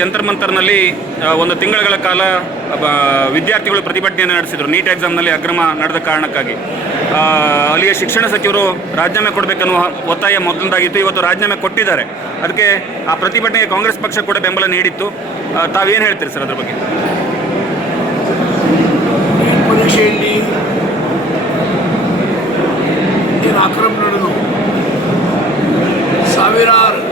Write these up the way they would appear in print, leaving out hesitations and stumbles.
ಜಂತರ್ ಮಂತರ್ನಲ್ಲಿ ಒಂದು ತಿಂಗಳ ಕಾಲ ವಿದ್ಯಾರ್ಥಿಗಳು ಪ್ರತಿಭಟನೆಯನ್ನು ನಡೆಸಿದರು. ನೀಟ್ ಎಕ್ಸಾಮ್ನಲ್ಲಿ ಅಕ್ರಮ ನಡೆದ ಕಾರಣಕ್ಕಾಗಿ ಅಲ್ಲಿಯ ಶಿಕ್ಷಣ ಸಚಿವರು ರಾಜೀನಾಮೆ ಕೊಡಬೇಕನ್ನುವ ಒತ್ತಾಯ ಮೊದಲದಾಗಿತ್ತು. ಇವತ್ತು ರಾಜೀನಾಮೆ ಕೊಟ್ಟಿದ್ದಾರೆ. ಅದಕ್ಕೆ ಆ ಪ್ರತಿಭಟನೆಗೆ ಕಾಂಗ್ರೆಸ್ ಪಕ್ಷ ಕೂಡ ಬೆಂಬಲ ನೀಡಿತ್ತು. ತಾವೇನು ಹೇಳ್ತೀರಿ ಸರ್ ಅದ್ರ ಬಗ್ಗೆ? ಪರೀಕ್ಷೆಯಲ್ಲಿ ಏನು ಅಕ್ರಮ ನಡೆದು ಸಾವಿರಾರು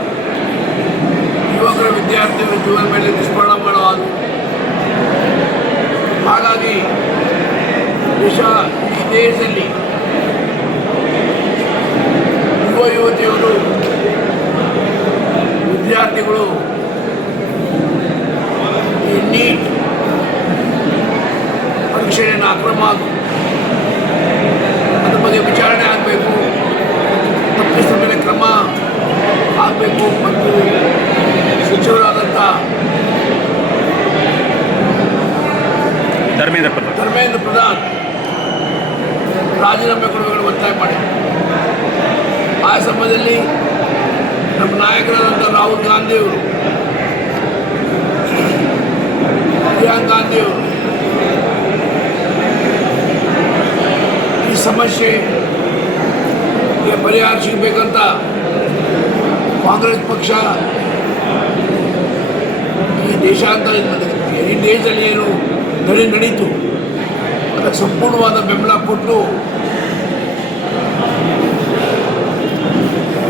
ಯುವಕರ ವಿದ್ಯಾರ್ಥಿಗಳ ಜೀವನ ಮೇಲೆ ದುಷ್ಪರಿಣಾಮವಾದ, ಹಾಗಾಗಿ ಈ ದೇಶದಲ್ಲಿ ಯುವ ಯುವತಿಯರು ವಿದ್ಯಾರ್ಥಿಗಳು ಈ ನೀಟ್ ಪರೀಕ್ಷೆಯನ್ನು ಅಕ್ರಮ ಅದ್ರ ಬಗ್ಗೆ ವಿಚಾರಣೆ ಆಗಬೇಕು, ತಪ್ಪಿಸಿದ ಮೇಲೆ ಕ್ರಮ ಆಗಬೇಕು ಮತ್ತು ಸಚಿವರಾದಂಥ ಧರ್ಮೇಂದ್ರ ಪ್ರಧಾನ್ ರಾಜೀನಾಮೆ ಕೊಡಬೇಕು ಒತ್ತಾಯ ಮಾಡಿ. ಆ ಸಮಯದಲ್ಲಿ ನಮ್ಮ ನಾಯಕರಾದಂಥ ರಾಹುಲ್ ಗಾಂಧಿಯವರು, ಪ್ರಿಯಾಂಕಾ ಗಾಂಧಿಯವರು ಈ ಸಮಸ್ಯೆಗೆ ಪರಿಹಾರ ಸಿಗಬೇಕಂತ ಕಾಂಗ್ರೆಸ್ ಪಕ್ಷ ಈ ದೇಶದಲ್ಲಿ ಏನು ನಡೀತು ಅದಕ್ಕೆ ಸಂಪೂರ್ಣವಾದ ಬೆಂಬಲ ಕೊಟ್ಟು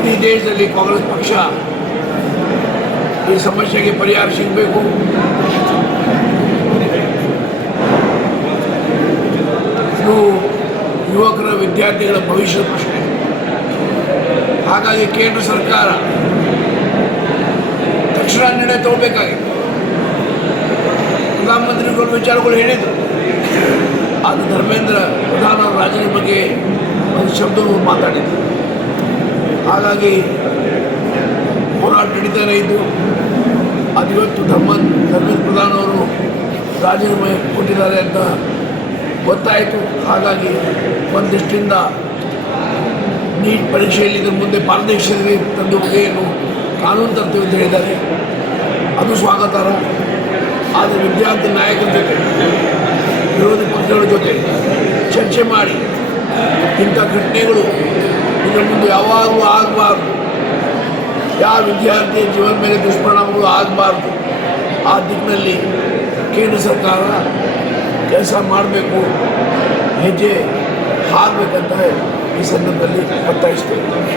ಈ ದೇಶದಲ್ಲಿ ಕಾಂಗ್ರೆಸ್ ಪಕ್ಷ ಈ ಸಮಸ್ಯೆಗೆ ಪರಿಹಾರ ಸಿಗಬೇಕು. ಇದು ಯುವಕರ ವಿದ್ಯಾರ್ಥಿಗಳ ಭವಿಷ್ಯದ ಪ್ರಶ್ನೆ. ಹಾಗಾಗಿ ಕೇಂದ್ರ ಸರ್ಕಾರ ತಕ್ಷಣ ನಿರ್ಣಯ ತಗೋಬೇಕಾಗಿತ್ತು. ಪ್ರಧಾನಮಂತ್ರಿಗಳು ವಿಚಾರಗಳು ಹೇಳಿದರು, ಅದು ಧರ್ಮೇಂದ್ರ ಪ್ರಧಾನ ರಾಜೀನಾಮೆ ಬಗ್ಗೆ ಒಂದು ಶಬ್ದವು ಮಾತಾಡಿದರು. ಹಾಗಾಗಿ ಹೋರಾಟ ನಡೀತಾನೆ ಇದ್ದು ಅದು ಇವತ್ತು ಧರ್ಮೇಂದ್ರ ಪ್ರಧಾನ್ ಅವರು ರಾಜೀನಾಮೆ ಕೊಟ್ಟಿದ್ದಾರೆ ಅಂತ ಗೊತ್ತಾಯಿತು. ಹಾಗಾಗಿ ಒಂದಿಷ್ಟಿಂದ ನೀಟ್ ಪರೀಕ್ಷೆಯಲ್ಲಿ ಇದರ ಮುಂದೆ ಪಾರದರ್ಶಕತೆ ತಂದು ಬಗೆಯನ್ನು ಕಾನೂನು ತರ್ತೀವಿ ಅಂತ ಹೇಳಿದ್ದಾರೆ. ಅದು ಸ್ವಾಗತಾರ್ಹ. ಆದರೆ ವಿದ್ಯಾರ್ಥಿ ನಾಯಕರ ಜೊತೆ ವಿರೋಧಿ ಪಕ್ಷಗಳ ಜೊತೆ ಚರ್ಚೆ ಮಾಡಿ ಇಂಥ ಘಟನೆಗಳು ಇದರ ಮುಂದೆ ಯಾವಾಗಲೂ ಆಗಬಾರ್ದು, ಯಾವ ವಿದ್ಯಾರ್ಥಿಯ ಜೀವನ ಮೇಲೆ ದುಷ್ಪರಿಣಾಮಗಳು ಆಗಬಾರ್ದು, ಆ ದಿಕ್ಕಿನಲ್ಲಿ ಕೇಂದ್ರ ಸರ್ಕಾರ ಕೆಲಸ ಮಾಡಬೇಕು, ಹೆಜ್ಜೆ ಹಾಕಬೇಕಂತ ಈ ಸಂದರ್ಭದಲ್ಲಿ ಒತ್ತಾಯಿಸ್ತೇವೆ.